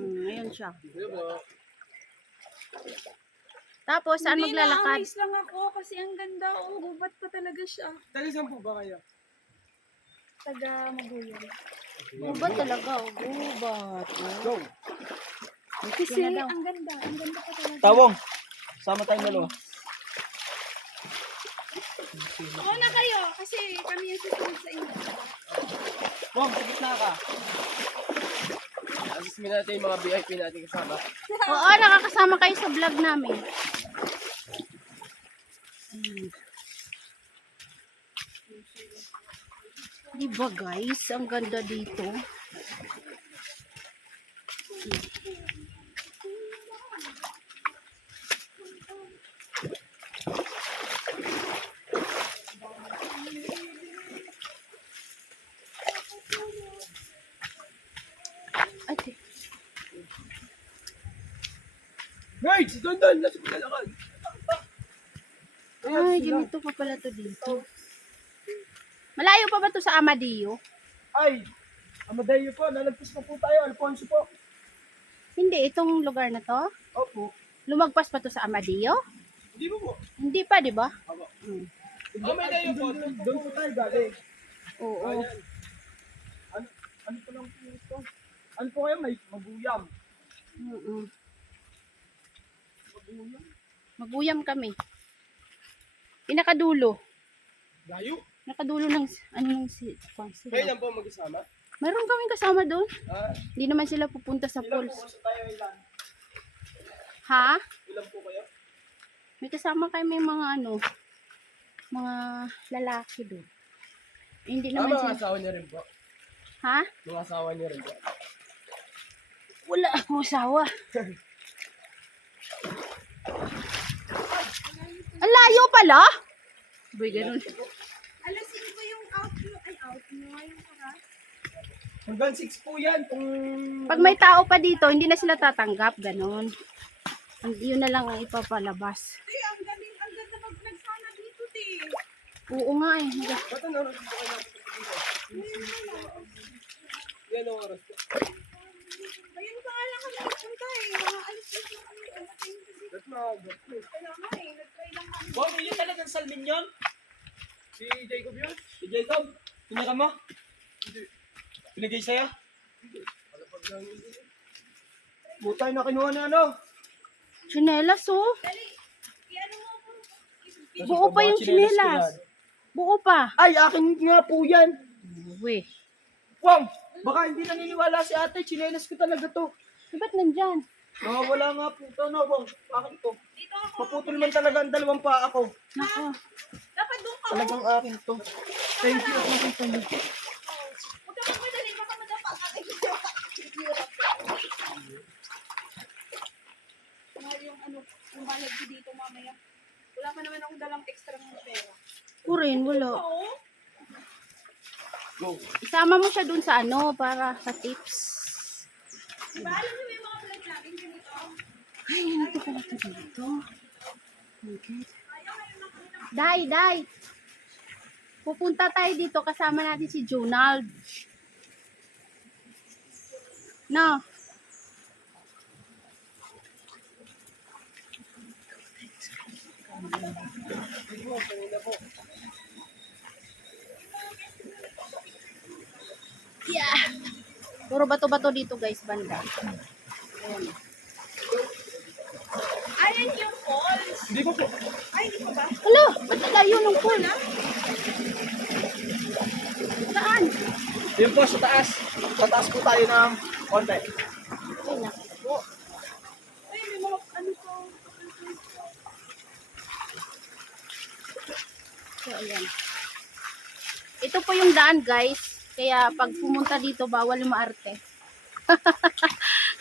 Mm, ayun siya. Tapos, saan Hindi, maglalakad? na-amaze lang ako kasi ang ganda. Oh, gubat pa talaga siya. Taga saan po ba kayo? Taga Maguyan. Gubat talaga. oh. Gubat. Go. Kasi na daw. ang ganda. Ang ganda pa talaga. Tawong. Sama tayong dalawa. Oo na kayo kasi kami yung susunod sa inyo. Bong, sa gitna ka. Assessment natin yung mga VIP natin kasama. Oo, nakakasama kayo sa vlog namin. Diba guys, ang ganda dito. Ate. Guys, doon doon. Nasa pinalakan. Ay, ganito pa pala to dito. Malayo pa ba to sa Amadeo? Ay, Amadeyo po. Nalagpas na po tayo. Alfonso po. Hindi, itong lugar na to. Opo. Lumagpas pa to sa Amadeo? Hindi mo po. Hindi pa, di ba? Opo. Hmm. Amadeyo po. Doon po tayo galing. Oo. Ayan. Ano, ano po lang po ito? Ano po kayo? May maguyam. Mm-mm. Maguyam? Kami. Pinakadulo. Layo. Nakadulo ng, ano ng si, kwan Kayo sila. lang po mag-isama. Mayroon kaming kasama doon. Ah, Hindi naman sila pupunta sa ilan pools. po kasi tayo ilan? Ha? Ilan po kayo? May kasama kami mga ano, mga lalaki doon. Hindi Ah, naman mga sila. asawa niyo rin po. Ha? Mga asawa niyo rin po. Wala akong asawa. Ang layo pala. Boy, ganun. Alas 5 yung out nyo. Ay, out nyo. Yung oras. Hanggang 6 po yan. Kung... Pag may tao pa dito, hindi na sila tatanggap. Ganun. Ang- Yun na lang ang ipapalabas. Te, ang galing. Ang ganda pag nagsana dito, te. Oo nga eh. Ba't ang oras po kayo dito? Yan ang oras po. Ayun pa nga lang kami nagpunta eh. Mga alas 5 yung kami. Ang lang. Bob, yun talagang salmin yun? Si Jacob yun? Si Jacob? Pinaka mo? Hindi. Pinagay sa'yo? Hindi. Butay na kinuha na ano? Chinelas oh. Buo pa yung chinelas. Buo pa. Ay, akin nga po yan. Uwe. Wang, baka hindi naniniwala si ate. Chinelas ko talaga to. Ba't nandyan? Nakawala nga po to. No, Wang, akin to. Dito ako. Maputol man talaga ang dalawang paa ko. Nako. Dapat doon ka. Talagang akin to. Thank you. Nakita niyo. Huwag ka magmadali. Baka madapa ka. Mahal yung ano, yung bayad ko dito mamaya. Wala pa naman akong dalang extra ng pera. Ko rin, wala. Oo. Go. Isama mo siya dun sa ano, para sa tips. Diba alam niyo yung mga vlog natin ganito? Ay, ganito pala ito dito. Okay. Day, day. Pupunta tayo dito kasama natin si Jonald. No. Yeah. Puro bato-bato dito guys, banda. Ayan yung falls. Hindi ko po. Ay, di pa ba? Hala, ba't layo ng pool? Saan? Yun po, sa taas. Sa taas po tayo ng konti. Ay, naku po. Ay, may mga ano ko. So, ayan. Ito po yung daan, guys. Kaya pag pumunta dito, bawal maarte.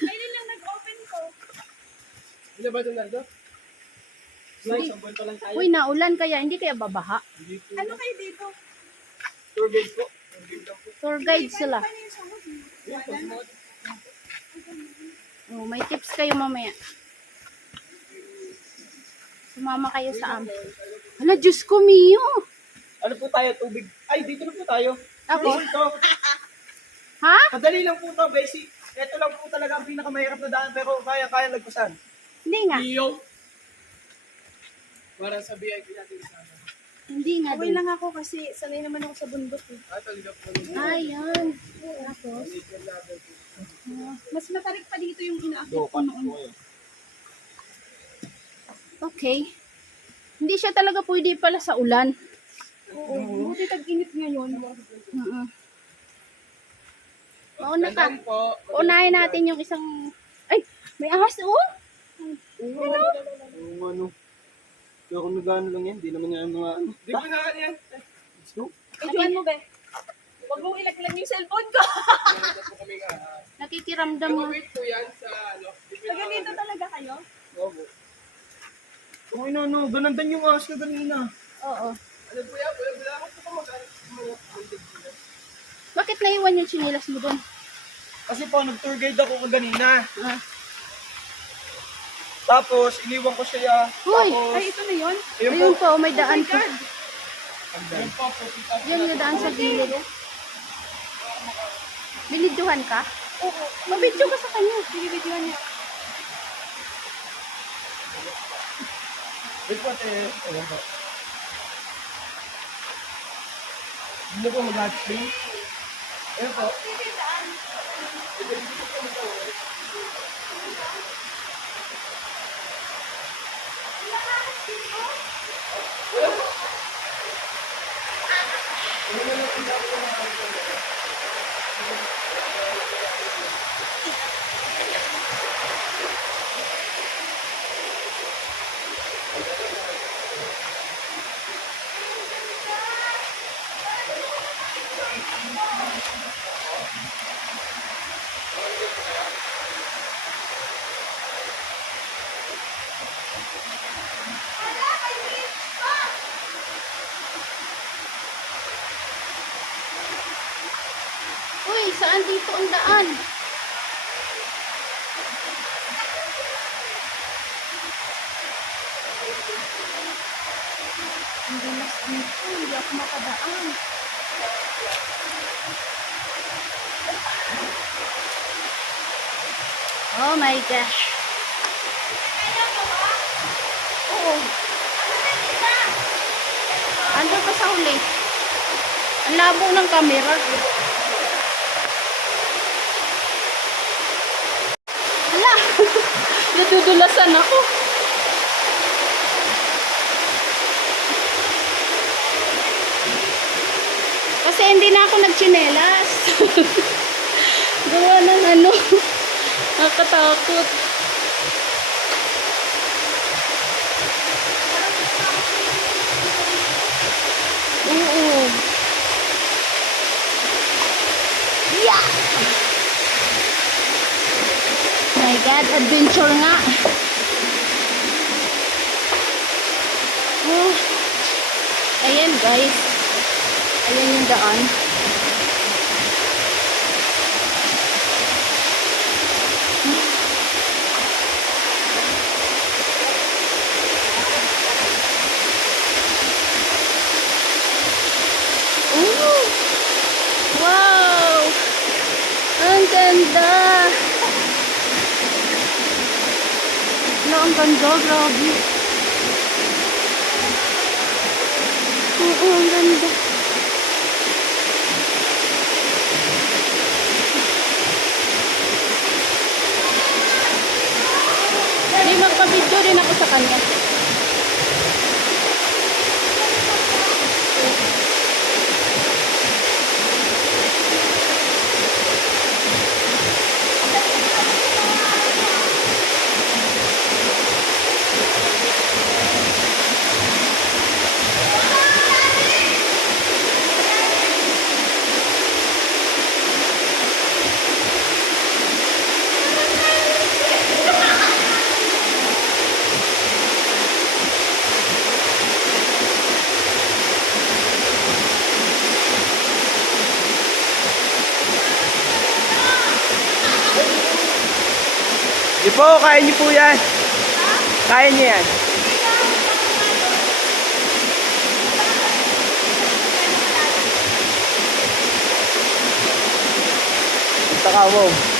Kailan lang nag-open ko? Hindi ba ito nardo? Tayo. Uy, naulan kaya, hindi kaya babaha. Hindi. Ano kayo dito? Tour guide po. Tour guide sila. Oh, may tips kayo mamaya. Sumama kayo sa amin. Hala, Diyos ko, Mio. Ano po tayo? Tubig. Ay, dito na po tayo. Ako? Basic to. Ha? Madali lang po to, basic. Ito lang po talaga ang pinakamahirap na daan pero kaya-kaya lagpasan. Hindi nga. Iyo. Para sa VIP natin sana. Hindi nga Okay lang ako kasi sanay naman ako sa bundok eh. Ah, talaga po. Ayan. Tapos, Mas matarik pa dito yung inaakit ko noon. okay. Hindi siya talaga pwede pala sa ulan. Oo, buti tag-init ngayon. Mm Mauna ka. Unahin natin yung isang... Ay, may ahas oh! Ano? Ano. Pero kung nagano lang yan, di naman yan mga ano. Di ba na yan? Let's go. Idyoan mo, be. Huwag mong ilaglag yung cellphone ko. Nakikiramdam mo. wait po yan sa ano. Taga dito talaga kayo? Oo. Kung ano, ano, ganandan yung ahas ko kanina. Oo. Ano po yan? Wala wala ako po kumagana. Bakit naiwan yung chinilas mo doon? Kasi po, nag-tour guide ako kanina. Ah. Tapos, iniwan ko siya. Hoy! Tapos, Ay, ito na yun? ayun po. Ayun po, may daan po. Ayun po po. Tita. Yun yung daan sa gilid. Binidyohan ka? Oo. Mabidyo ka sa kanya. Sige, videoan niya. Wait po, te. Ayan po. Hindi po mag-stream. Ayan po. Uy, saan dito ang daan? Hindi mas dito, hindi ako makadaan. Oh my gosh. Oo. Ando pa sa huli. Ang labo ng camera. Nadudulasan ako. Kasi hindi na ako nagchinelas. Gawa ng ano. Nakakatakot. Oo. Yeah! My God, adventure nga. Oh. Ayan guys. Ayan yung daan. Ooh! Wow! Ang ganda! Ang ganda, grabe. Oo, ang ganda. Hindi, magpa-video rin ako sa kanya. Di po, kaya niyo po yan. Kaya niyo yan. Taka, wow.